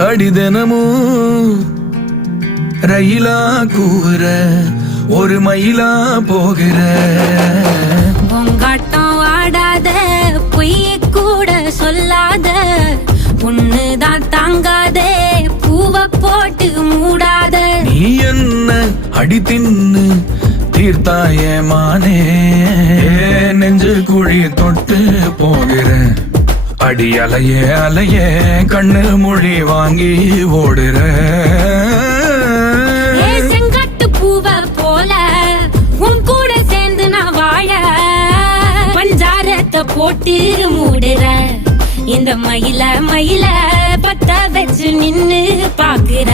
அடிதனமும் ரயிலா கூற ஒரு மயிலா போகிற பொங்காட்டம் ஆடாத பொய் கூட சொல்லாத பொண்ணுதான் தாங்காதே பூவ போட்டு மூடாத நீ என்ன அடி தின்னு தீர்த்தாய மானே நெஞ்சு குழி தொட்டு போகிற அடி அலைய அலைய கண்ணு மொழி வாங்கி ஓடுற செங்காட்டு பூவ போல உன் கூட சேர்ந்து நான் வாழ பஞ்சாரத்தை போட்டு மூடுற இந்த மயில மயில பத்த வச்சு நின்னு பாக்குற